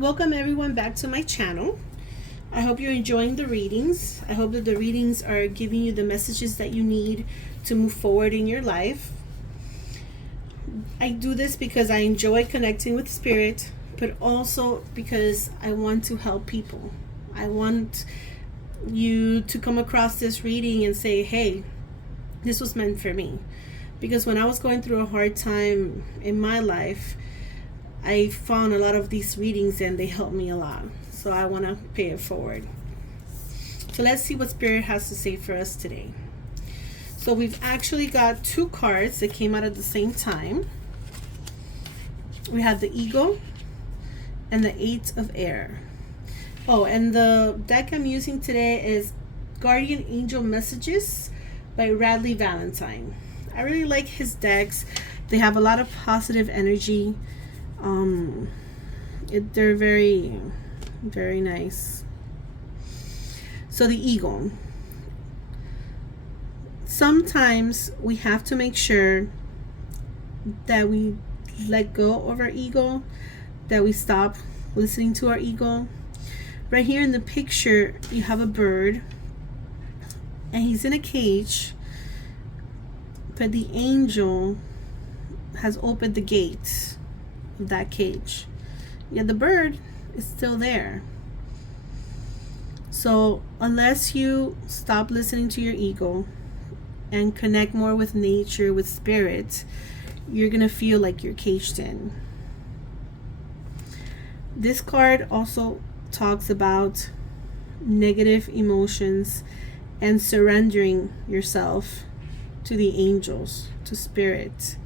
Welcome everyone back to my channel. I hope you're enjoying the readings. I hope that the readings are giving you the messages that you need to move forward in your life. I do this because I enjoy connecting with spirit, but also because I want to help people. I want you to come across this reading and say, hey, this was meant for me. Because when I was going through a hard time in my life, I found a lot of these readings and they helped me a lot. So I want to pay it forward. So let's see what Spirit has to say for us today. So we've actually got two cards that came out at the same time. We have the Eagle and the Eight of Air. Oh, and the deck I'm using today is Guardian Angel Messages by Radleigh Valentine. I really like his decks. They have a lot of positive energy. They're very, very nice. So the Eagle. Sometimes we have to make sure that we let go of our ego, that we stop listening to our ego. Right here in the picture, you have a bird, and he's in a cage, but the angel has opened the gate of that cage. Yet the bird is still there. So unless you stop listening to your ego and connect more with nature, with spirit, you're gonna feel like you're caged in. This card also talks about negative emotions and surrendering yourself to the angels, to spirit.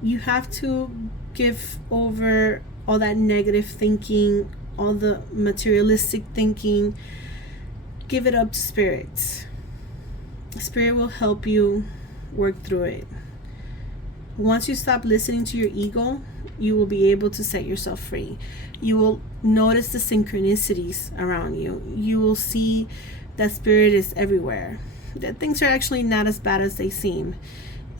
You have to give over all that negative thinking, all the materialistic thinking. Give it up to spirit. Spirit will help you work through it. Once you stop listening to your ego, you will be able to set yourself free. You will notice the synchronicities around you. You will see that spirit is everywhere, that things are actually not as bad as they seem,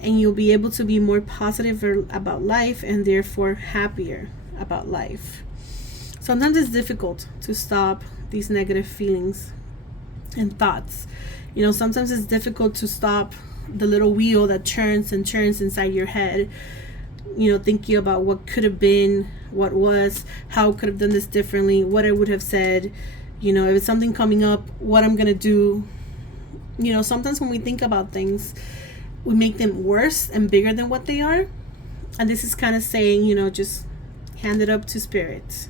and you'll be able to be more positive about life and therefore happier about life. Sometimes it's difficult to stop these negative feelings and thoughts. Sometimes it's difficult to stop the little wheel that turns and turns inside your head, thinking about what could have been, what was, how I could have done this differently, what I would have said, if it's something coming up, what I'm gonna do. Sometimes when we think about things, we make them worse and bigger than what they are. And this is kind of saying, just hand it up to spirit.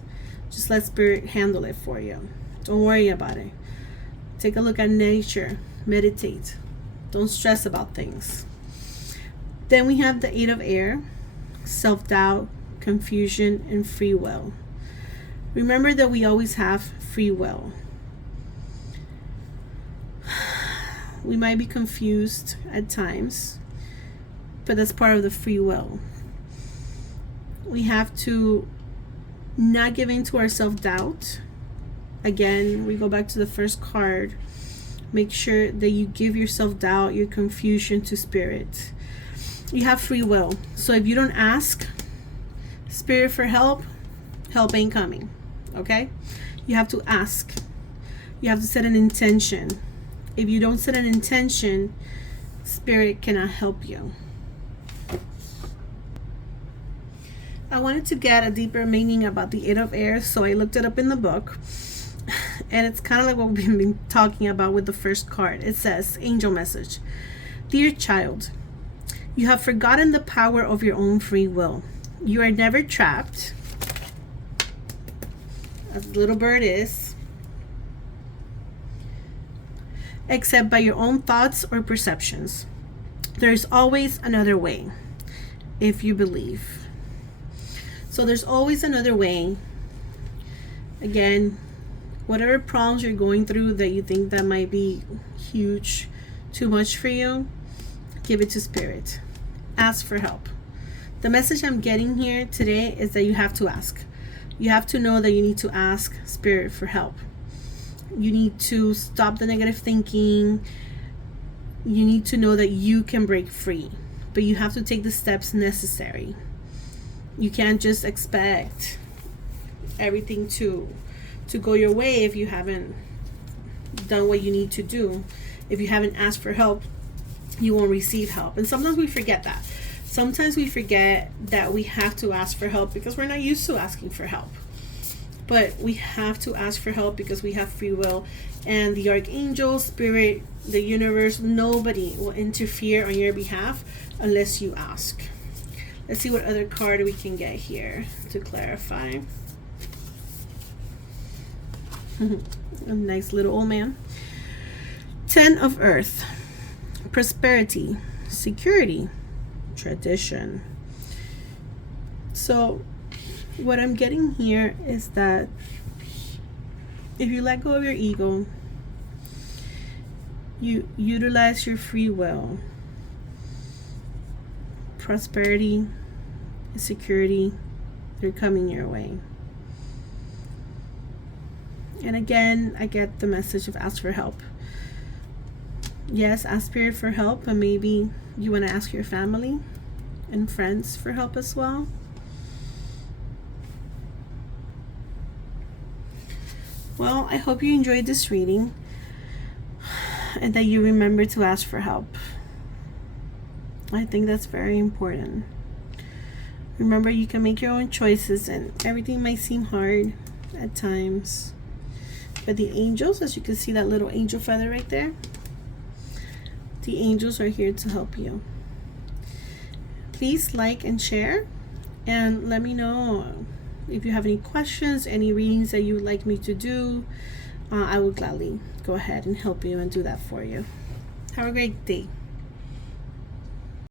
Just let spirit handle it for you. Don't worry about it. Take a look at nature. Meditate. Don't stress about things. Then we have the Eight of Air, self-doubt, confusion, and free will. Remember that we always have free will. We might be confused at times, but that's part of the free will. We have to not give in to our self-doubt. Again, we go back to the first card. Make sure that you give your self-doubt, your confusion to spirit. You have free will. So if you don't ask spirit for help, help ain't coming. Okay? You have to ask. You have to set an intention. If you don't set an intention, spirit cannot help you. I wanted to get a deeper meaning about the Eight of Air, so I looked it up in the book. And it's kind of like what we've been talking about with the first card. It says, Angel Message. Dear child, you have forgotten the power of your own free will. You are never trapped, as the little bird is, except by your own thoughts or perceptions. There is always another way, if you believe. So there's always another way. Again, whatever problems you're going through that you think that might be huge, too much for you, give it to spirit. Ask for help. The message I'm getting here today is that you have to ask. You have to know that you need to ask spirit for help. You need to stop the negative thinking. You need to know that you can break free, but you have to take the steps necessary. You can't just expect everything to go your way if you haven't done what you need to do. If you haven't asked for help, you won't receive help. And sometimes we forget that. Sometimes we forget that we have to ask for help because we're not used to asking for help. But we have to ask for help because we have free will. And the archangel, spirit, the universe, nobody will interfere on your behalf unless you ask. Let's see what other card we can get here to clarify. A nice little old man. 10 of Earth. Prosperity, security, tradition. So what I'm getting here is that if you let go of your ego, you utilize your free will, prosperity and security, they're coming your way. And again, I get the message of ask for help. Yes, ask Spirit for help, and maybe you want to ask your family and friends for help as well. Well, I hope you enjoyed this reading and that you remember to ask for help. I think that's very important. Remember, you can make your own choices, and everything might seem hard at times. But the angels, as you can see that little angel feather right there, the angels are here to help you. Please like and share, and let me know if you have any questions, any readings that you would like me to do. I will gladly go ahead and help you and do that for you. Have a great day.